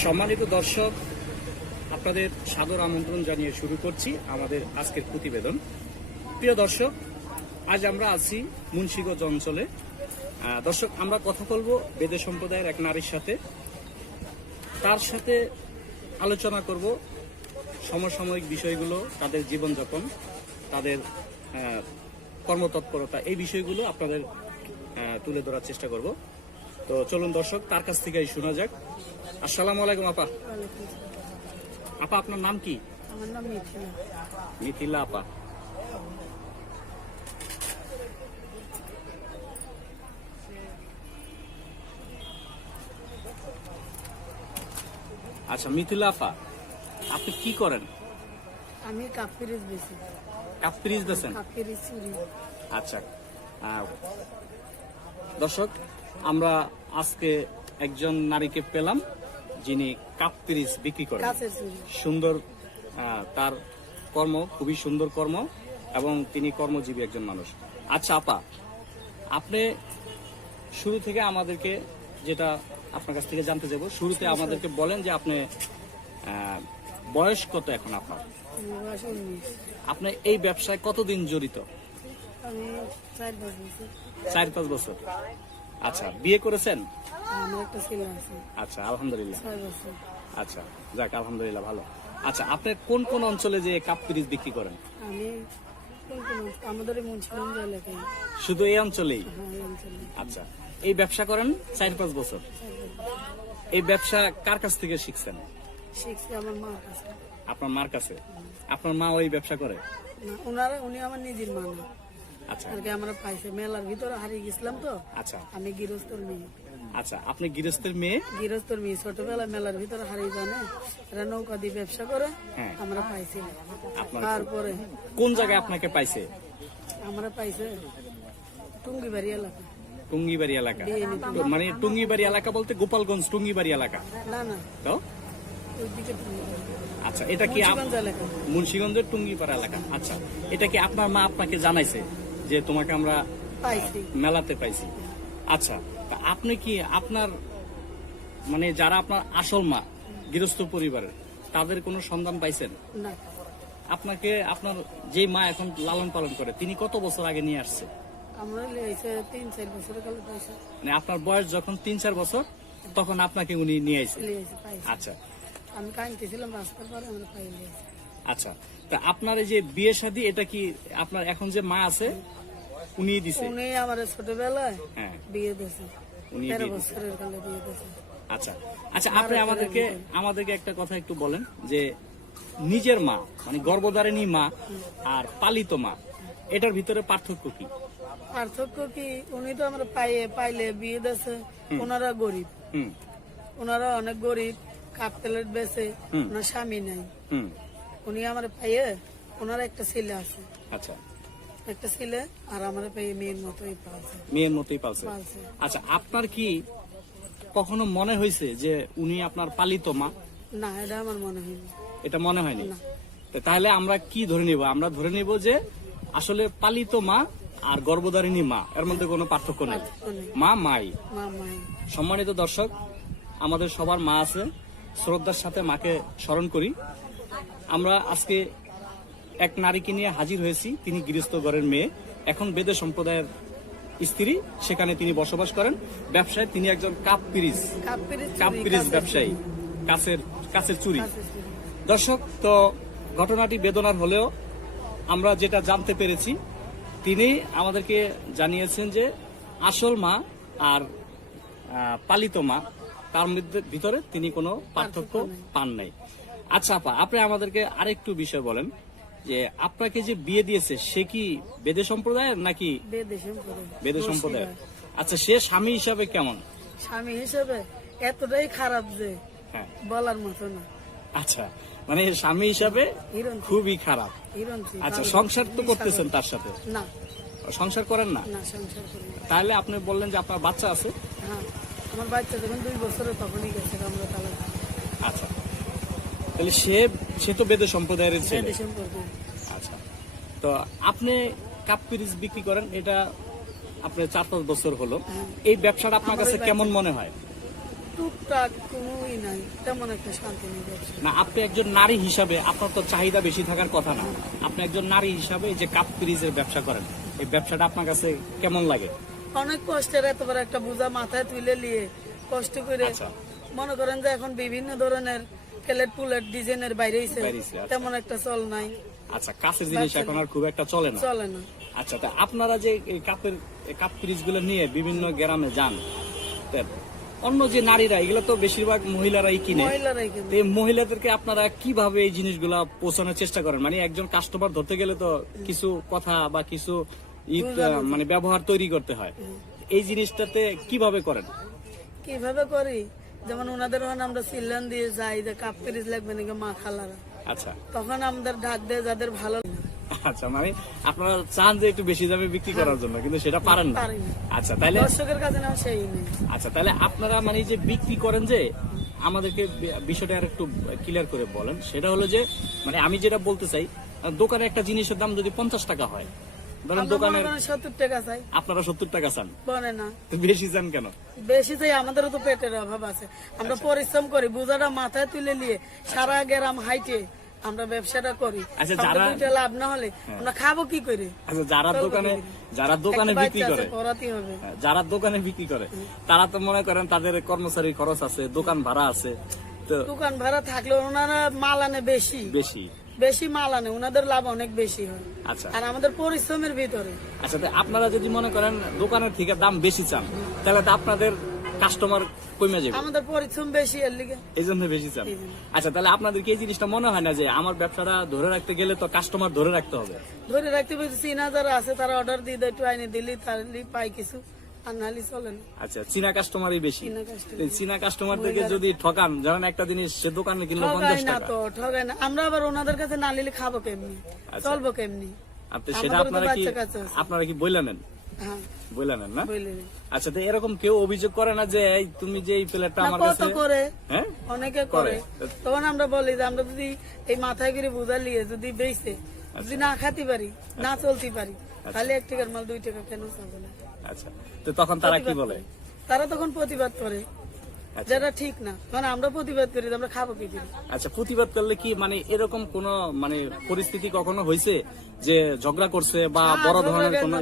সম্মানিত দর্শক, আপনাদের সাদর আমন্ত্রণ জানিয়ে শুরু করছি আমাদের আজকের প্রতিবেদন। প্রিয় দর্শক, আজ আমরা আছি মুন্সিগঞ্জ অঞ্চলে। দর্শক, আমরা কথা বলব বেদে সম্প্রদায়ের এক নারীর সাথে। তার সাথে আলোচনা করব সমসাময়িক বিষয়গুলো, তাদের জীবনযাপন, তাদের কর্মতৎপরতা, এই বিষয়গুলো আপনাদের তুলে ধরার চেষ্টা করব। তো চলুন দর্শক তার কাছ থেকেই শোনা যাক। আসসালামু আলাইকুম আপা। আপা আপনার নাম কি? আমার নাম মিথিলা। মিথিলা আপা। আচ্ছা মিথিলা আপা আপনি কি করেন? আমি কাপ পিরিজ বেশি। কাপ ফ্রিজ বেছেন চুরি। আচ্ছা। দর্শক আমরা আজকে একজন নারীকে পেলাম যিনি কাপ ফ্রিজ বিক্রি করেন। সুন্দর তার কর্ম খুবই সুন্দর কর্ম এবং তিনি কর্মজীবী একজন মানুষ। আচ্ছা আপা আপনি শুরু থেকে আমাদেরকে যেটা আপনার কাছ থেকে জানতে যাব শুরুতে আমাদেরকে বলেন যে আপনি বয়স কত এখন আপনার? আপনি এই ব্যবসায় কতদিন জড়িত? চার পাঁচ বছর। আচ্ছা বিয়ে করেছেন? আছে। আচ্ছা আলহামদুলিল্লাহ। আচ্ছা যাক আলহামদুলিল্লাহ ভালো। আচ্ছা আপনি কোন কোন অঞ্চলে যে কাপ ফ্রিজ বিক্রি করেন? আমি কোন আমাদের এই শুধু অঞ্চলেই? হ্যাঁ অঞ্চলে আচ্ছা এই ব্যবসা করেন চার পাঁচ বছর? এই ব্যবসা কার কাছ থেকে শিখছেন? আপনার মার কাছে? আপনার মা ওই ব্যবসা করে? ওনারা উনি আমার নিজের মা না আর কি আমরা পাইছে মেলার ভিতরে হারিয়ে গেছিলাম তো। আচ্ছা। আমি গৃহস্থর মেয়ে। আচ্ছা আপনি গৃহস্থের মেয়ে? গৃহস্থর মেয়ে ছোটবেলা মেলার ভিতরে হারিয়ে জানে। এরা নৌকা দিয়ে ব্যবসা করে হ্যাঁ। আমরা পাইছি। তারপরে কোন জায়গায় আপনাকে পাইছে? আমরা পাইছে টুঙ্গিবাড়ি এলাকা। টুঙ্গিবাড়ি এলাকা। মানে টুঙ্গিবাড়ি এলাকা বলতে গোপালগঞ্জ টুঙ্গিবাড়ি এলাকা। না না। তো? আচ্ছা এটা কি মুন্সিগঞ্জের টুঙ্গিপাড়া এলাকা। আচ্ছা এটা কি আপনার মা আপনাকে জানাইছে? যে তোমাকে আমরা পাইছি। মেলাতে পাইছি। আচ্ছা তা আপনি কি আপনার মানে যারা আপনার আসল মা গৃহস্থ পরিবারের তাদের কোনো সন্ধান পাইছেন? আপনাকে আপনার যে মা এখন লালন পালন করে তিনি কত বছর আগে নিয়ে আসছে? মানে আপনার বয়স যখন তিন চার বছর তখন আপনাকে উনি নিয়ে আসছে আচ্ছা। আমি কাঁদতেছিলাম রাস্তার পরে আমরা পাই লেগেছে আচ্ছা তা আপনার এই যে বিয়ে শাদী এটা কি আপনার এখন যে মা আছে উনি দিছে? উনি আমার ছোটবেলায় হ্যাঁ। বিয়ে দিয়েছে উনি তেরো দিছে। বছরের কালে বিয়ে দিয়েছে আচ্ছা আচ্ছা আপনি আমাদেরকে আমাদেরকে একটা কথা একটু বলেন যে নিজের মা মানে গর্ভধারিণী মা আর পালিত মা এটার ভিতরে পার্থক্য কি? পার্থক্য কি উনি তো আমরা পাইয়ে পাইলে বিয়ে দিয়েছে ওনারা গরিব। হুম। ওনারা অনেক গরিব কাপ প্লেট বেছে। ওনার স্বামী নাই। উনি আমার ভাইয়ে ওনারা একটা ছেলে আছে। আচ্ছা। একটা ছেলে আর আমার পাইয়ে মেয়ের মতোই পালছে। মেয়ের মতোই পালছে। আচ্ছা আপনার কি কখনো মনে হয়েছে যে উনি আপনার পালিত মা? না এটা আমার মনে হয়নি। এটা মনে হয়নি? তাহলে আমরা কি ধরে নিব? আমরা ধরে নিব যে আসলে পালিত মা আর গর্ভধারিণী মা এর মধ্যে কোনো পার্থক্য নেই। মা মাই। সম্মানিত দর্শক আমাদের সবার মা আছে। শ্রদ্ধার সাথে মাকে স্মরণ করি। আমরা আজকে এক নারীকে নিয়ে হাজির হয়েছি। তিনি গৃহস্থ ঘরের মেয়ে। এখন বেদে সম্প্রদায়ের স্ত্রী। সেখানে তিনি বসবাস করেন। ব্যবসায় তিনি একজন কাপ পিরিজ কাপ পিরিজ ব্যবসায়ী। কাছের কাছের চুরি। দর্শক তো ঘটনাটি বেদনার হলেও আমরা যেটা জানতে পেরেছি তিনি আমাদেরকে জানিয়েছেন যে আসল মা আর পালিত মা তার মধ্যে ভিতরে তিনি কোনো পার্থক্য পান নাই। আচ্ছা আপা আপনি আমাদেরকে আরেকটু বিষয় বলেন যে আপনাকে যে বিয়ে দিয়েছে সে কি বেদে সম্প্রদায়ের নাকি বেদে সম্প্রদায়। সম্প্রদায়ের? আচ্ছা সে স্বামী হিসাবে কেমন? স্বামী হিসাবে এতটাই খারাপ যে হ্যাঁ। বলার মতো না। আচ্ছা মানে স্বামী হিসাবে খুবই খারাপ। আচ্ছা সংসার তো করতেছেন তার সাথে? না। সংসার করেন না। তাহলে আপনি বললেন যে আপনার বাচ্চা আছে? হ্যাঁ আমার বাচ্চা যখন দুই বছরের তখনই গেছে আমরা তালা আচ্ছা। তাহলে সে সে তো বেদে সম্প্রদায়ের ছেলে। আচ্ছা। তো আপনি কাপ পিরিজ বিক্রি করেন এটা আপনার চার পাঁচ বছর হলো। এই ব্যবসাটা আপনার কাছে কেমন মনে হয়? টুকটাক কোনোই নাই তেমন একটা শান্তি নেই না আপনি একজন নারী হিসাবে আপনার তো চাহিদা বেশি থাকার কথা না। আপনি একজন নারী হিসাবে এই যে কাপ ফ্রিজের ব্যবসা করেন এই ব্যবসাটা আপনার কাছে কেমন লাগে? অনেক কষ্টের এত বড় একটা বোঝা মাথায় তুলে নিয়ে কষ্ট করে আচ্ছা। মনে করেন যে এখন বিভিন্ন ধরনের প্লেট পুলেট ডিজাইনের বাইরে। আচ্ছা। তেমন একটা চল নাই। আচ্ছা কাছের জিনিস এখন আর খুব একটা চলে না? চলে না। আচ্ছা তা আপনারা যে কাপের কাপ নিয়ে বিভিন্ন গ্রামে যান অন্য যে নারীরা এগুলো তো বেশিরভাগ মহিলারাই কিনে। এই মহিলাদেরকে আপনারা কীভাবে এই জিনিসগুলা পৌঁছানোর চেষ্টা করেন? মানে একজন কাস্টমার ধরতে গেলে তো কিছু কথা বা কিছু মানে ব্যবহার তৈরি করতে হয়। এই জিনিসটাতে কীভাবে করেন? কীভাবে করি? যেমন ওনাদের ওখানে আমরা সিলান দিয়ে যাই যে কাপ পিরিজ লাগবে নাকি মা খালারা। আচ্ছা। তখন আমাদের ঢাক দেয় যাদের ভালো আচ্ছা মানে আপনারা চান যে একটু বেশি দামে বিক্রি করার জন্য কিন্তু সেটা পারেন না। আচ্ছা তাইলে দর্শকের কাছে নাও সেই আচ্ছা তাহলে আপনারা মানে যে বিক্রি করেন যে আমাদেরকে বিষয়টা আর একটু ক্লিয়ার করে বলেন। সেটা হলো যে মানে আমি যেটা বলতে চাই দোকানে একটা জিনিসের দাম যদি পঞ্চাশ টাকা হয় ধরেন আমরা দোকানের করেন সত্তর টাকা চাই। আপনারা সত্তর টাকা চান? বনে না। বেশি চান কেন? বেশি চাই আমাদেরও তো পেটের অভাব আছে। আমরা আচ্ছা। পরিশ্রম করি বোঝাটা মাথায় তুলে নিয়ে সারা গ্রাম হাইটে আমরা ব্যবসাটা করি। আচ্ছা, যারা- দুইটা লাভ না হলে আমরা খাব কি করে? আচ্ছা যারা দোকানে যারা দোকানে বিক্রি করে হবে। হ্যাঁ, যারা দোকানে বিক্রি করে তারা তো মনে করেন তাদের কর্মচারী খরচ আছে দোকান ভাড়া আছে তো দোকান ভাড়া থাকলে ওনারা মাল আনে বেশি। বেশি। বেশি মাল আনে ওনাদের লাভ অনেক বেশি হয়। আচ্ছা। আর আমাদের পরিশ্রমের ভিতরে। আচ্ছা আপনারা যদি মনে করেন দোকানের থেকে দাম বেশি চান তাহলে তো আপনাদের কাস্টমার কমে যাবে। আমাদের পরিশ্রম বেশি এর লিগে। এই জন্য বেশি চান। আচ্ছা তাহলে আপনাদের কি এই জিনিসটা মনে হয় না যে আমার ব্যবসাটা ধরে রাখতে গেলে তো কাস্টমার ধরে রাখতে হবে? ধরে রাখতে পারছি চীনা যারা আছে তারা অর্ডার দিয়ে দেয় একটু আইনে দিলি তাহলে পাই কিছু। আর নাহলে চলে না আচ্ছা চীনা কাস্টমারই বেশি। চীনা customer। তো চীনা কাস্টমারদেরকে যদি ঠকান যেমন একটা জিনিস সে দোকানে কিনলো পঞ্চাশ ঠগাই না টাকা। তো ঠগাই না। আমরা আবার ওনাদের কাছে না নিলে খাব কেমনি? আচ্ছা। চলবো কেমনি? আপনি সেটা আমাদেরও তো আপনারা কি বাচ্চা কাচ্চা আছে। আপনারা কি বইলা নেন? হ্যাঁ। বইলা নেন না? বললেন আচ্ছা তো এরকম কেউ অভিযোগ করে না যে এই তুমি যে এই প্লেটটা আমার কত কাছে করে? হ্যাঁ? অনেকে করে। করে। তখন আমরা বলি যে আমরা যদি এই মাথায় করে বোঝা লিয়ে যদি বেচতে যদি না খাতে পারি না চলতে পারি তাহলে এক টাকার মাল দুই টাকা কেন চলবে না? আচ্ছা। তো তখন তারা কি বলে? তারা তখন প্রতিবাদ করে। আচ্ছা। যেটা ঠিক না। আমরা প্রতিবাদ করি আমরা খাব কি আচ্ছা প্রতিবাদ করলে কি মানে এরকম কোন মানে পরিস্থিতি কখনো হয়েছে যে ঝগড়া করছে বা বড় ধরনের কোন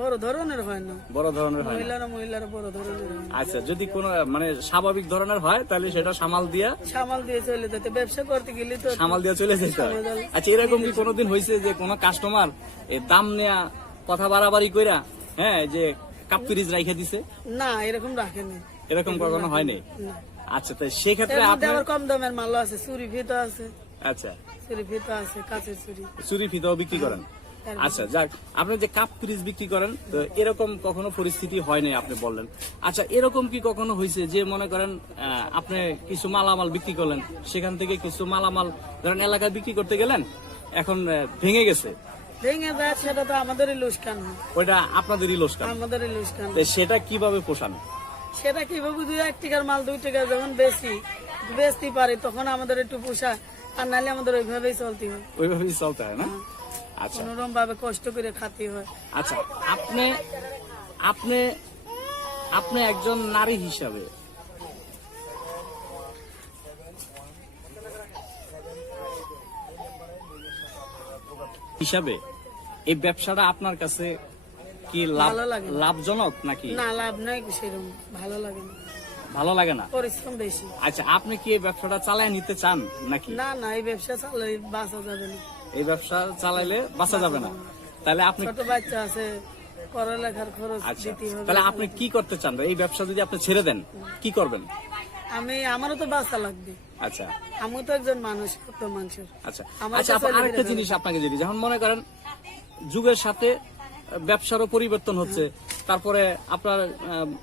বড় ধরনের হয় না। বড় ধরনের হয় মহিলারা মহিলারা বড় ধরনের আচ্ছা যদি কোন মানে স্বাভাবিক ধরনের হয় তাহলে সেটা সামাল দিয়া সামাল দিয়ে চলে যেতে। ব্যবসা করতে গেলে তো সামাল দিয়া চলে যেতে। আচ্ছা এরকম কি কোনোদিন হয়েছে যে কোনো কাস্টমার দাম নেয়া কথা বাড়াবাড়ি কইরা হ্যাঁ যে কাপ ফ্রিজ রাইখা দিছে? না এরকম রাখেনি। এরকম কখনো হয়নি? আচ্ছা তো সেক্ষেত্রে এর মধ্যে আপনার কম দামের মাল আছে চুরি ফিতা আছে। আচ্ছা। চুরি ফিতা আছে কাঁচের চুরি চুরি ফিতাও বিক্রি করেন? আচ্ছা যাক আপনি যে কাপ ফ্রিজ বিক্রি করেন তো এরকম কখনো পরিস্থিতি হয় নাই আপনি বললেন। আচ্ছা এরকম কি কখনো হয়েছে যে মনে করেন আপনি কিছু মালামাল বিক্রি করলেন সেখান থেকে কিছু মালামাল ধরেন এলাকায় বিক্রি করতে গেলেন এখন ভেঙে গেছে ভেঙে যায় সেটা তো আমাদেরই লোসকান হয় ওইটা আপনাদেরই লোসকান আমাদেরই লোসকান সেটা কীভাবে পোষান? সেটা কীভাবে দুই এক টাকার মাল দুই টাকা যখন বেশি বেচতে পারি তখন আমাদের একটু পোষা আর নাহলে আমাদের ওইভাবেই চলতে হয়। ওইভাবেই চলতে হয় না? আচ্ছা। কোনোরকম ভাবে কষ্ট করে খাতে হয়। আচ্ছা আপনি আপনি আপনি একজন নারী হিসাবে হিসাবে এই ব্যবসাটা আপনার কাছে কি লাভ লাভজনক নাকি? না লাভ নাই সেরকম ভালো লাগে না। ভালো লাগে না? পরিশ্রম বেশি। আচ্ছা আপনি কি এই ব্যবসাটা চালায় নিতে চান নাকি? না না এই ব্যবসা চালাই বাঁচা যাবে না। এই ব্যবসা চালাইলে বাঁচা যাবে না। তাহলে আপনি ছোট বাচ্চা আছে পড়ালেখার খরচ আচ্ছা দিতে হবে। তাহলে আপনি কি করতে চান এই ব্যবসা যদি আপনি ছেড়ে দেন কি করবেন? আমি আমারও তো বাঁচা লাগবে। আচ্ছা। আমি তো একজন মানুষ মানুষের। আচ্ছা। আমার আচ্ছা আরেকটা জিনিস আপনাকে যদি যেমন মনে করেন যুগের সাথে ব্যবসারও পরিবর্তন হচ্ছে। তারপরে আপনার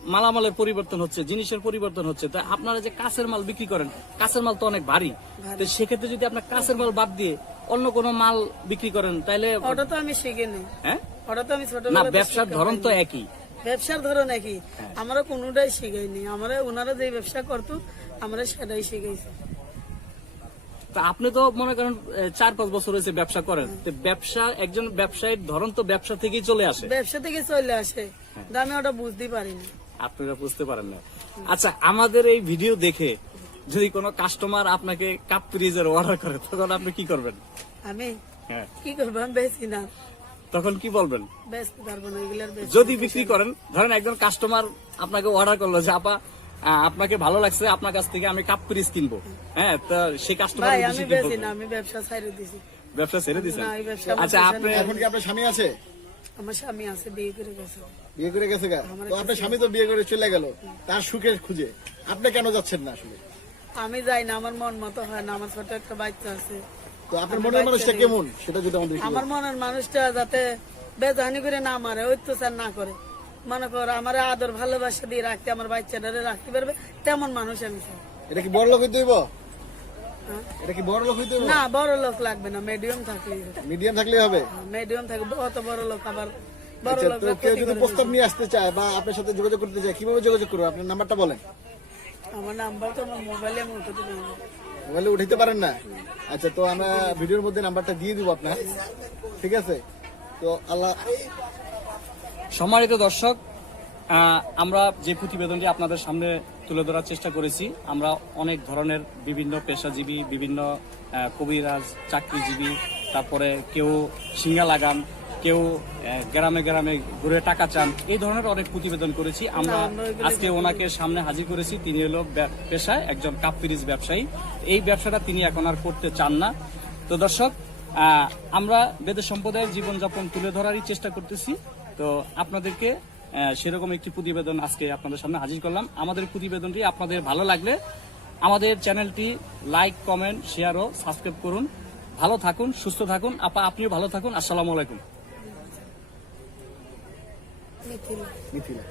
মালামালের পরিবর্তন হচ্ছে জিনিসের পরিবর্তন হচ্ছে। তো আপনারা যে কাঁচের মাল বিক্রি করেন কাঁচের মাল তো অনেক ভারী। তো সেক্ষেত্রে যদি আপনার কাঁচের মাল বাদ দিয়ে অন্য কোনো মাল বিক্রি করেন তাহলে ওটা তো আমি শিখে নেই হ্যাঁ? ওটা তো আমি ছোট না ব্যবসার ধরন তো একই। ব্যবসার ধরন একই। হ্যাঁ। আমরা কোনোটাই শিখাইনি। আমরা ওনারা যে ব্যবসা করতো আমরা সেটাই শিখাইছি। তা আপনি তো মনে করেন চার পাঁচ বছর হয়েছে ব্যবসা করেন। ব্যবসা একজন ব্যবসায়ীর ধরন তো ব্যবসা থেকেই চলে আসে। ব্যবসা থেকে চলে আসে। হ্যাঁ। আমি ওটা বুঝতে পারিনি। আপনারা বুঝতে পারেন না। আচ্ছা আমাদের এই ভিডিও দেখে যদি কোনো কাস্টমার আপনাকে কাপ ফ্রিজের অর্ডার করে তখন আপনি কি করবেন? আমি? হ্যাঁ। কি করব? আমি বেশি না। তখন কি বলবেন? যদি বিক্রি করেন ধরেন একজন কাস্টমার আপনাকে অর্ডার করল যে আপা আপনাকে ভালো লাগছে আপনার কাছ থেকে আমি কাপ ফ্রিজ কিনবো। হ্যাঁ তো সেই কাস্টমার আমি বেশি না আমি ব্যবসা ছাড়ে দিছি। ব্যবসা ছেড়ে দিচ্ছেন না, এই ব্যবসা আচ্ছা আপনি এখন কি আপনার স্বামী আছে? আমার স্বামী আছে বিয়ে করে গেছে। বিয়ে করে গেছে গা? তো আপনার স্বামী তো বিয়ে করে চলে গেল। তার সুখের খুঁজে। আপনি কেন যাচ্ছেন না আসলে? আমি যাই না আমার মন মতো হয় না আমার ছোট একটা বাচ্চা আছে। তো আপনার মনের মানুষটা কেমন? সেটা যদি আমাদের আমার মনের মানুষটা যাতে বেজানি করে না মারে ওই অত্যাচার না করে। মনে কর আমার আদর ভালোবাসা দিয়ে রাখতে আমার বাচ্চাটারে রাখতে পারবে তেমন মানুষ আমি এটা কি বড় লোক হ্যাঁ? এটা কি বড় লোক হইতে না বড় লোক লাগবে না মিডিয়াম থাকলেই মিডিয়াম হবে? মিডিয়াম থাকবে অত বড় লোক আবার বড় আচ্ছা লোক কেউ যদি প্রস্তাব নিয়ে আসতে চায় বা আপনার সাথে যোগাযোগ করতে চায় কীভাবে যোগাযোগ করব? আপনার নাম্বারটা বলেন। আমার নাম্বার তো আমার মোবাইলে আমি মোবাইলে উঠাইতে পারেন না? আচ্ছা তো আমরা ভিডিওর মধ্যে নাম্বারটা দিয়ে দিব আপনার। ঠিক আছে? তো আল্লাহ সম্মানিত দর্শক আমরা যে প্রতিবেদনটি আপনাদের সামনে তুলে ধরার চেষ্টা করেছি আমরা অনেক ধরনের বিভিন্ন পেশাজীবী বিভিন্ন কবিরাজ চাকরিজীবী তারপরে কেউ সিঙ্গা লাগান কেউ গ্রামে গ্রামে ঘুরে টাকা চান এই ধরনের অনেক প্রতিবেদন করেছি। আমরা আজকে ওনাকে সামনে হাজির করেছি তিনি হলো পেশায় একজন কাপ ফ্রিজ ব্যবসায়ী। এই ব্যবসাটা তিনি এখন আর করতে চান না। তো দর্শক আমরা বেদের সম্প্রদায়ের জীবনযাপন তুলে ধরারই চেষ্টা করতেছি। তো আপনাদেরকে সেরকম একটি প্রতিবেদন আজকে আপনাদের সামনে হাজির করলাম। আমাদের প্রতিবেদনটি আপনাদের ভালো লাগলে আমাদের চ্যানেলটি লাইক কমেন্ট শেয়ার ও সাবস্ক্রাইব করুন। ভালো থাকুন সুস্থ থাকুন। আপা আপনিও ভালো থাকুন। আসসালামু আলাইকুম। Mithila.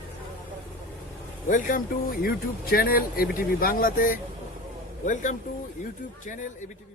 Welcome to YouTube channel ABTV বাংলাতে welcome to YouTube channel ABTV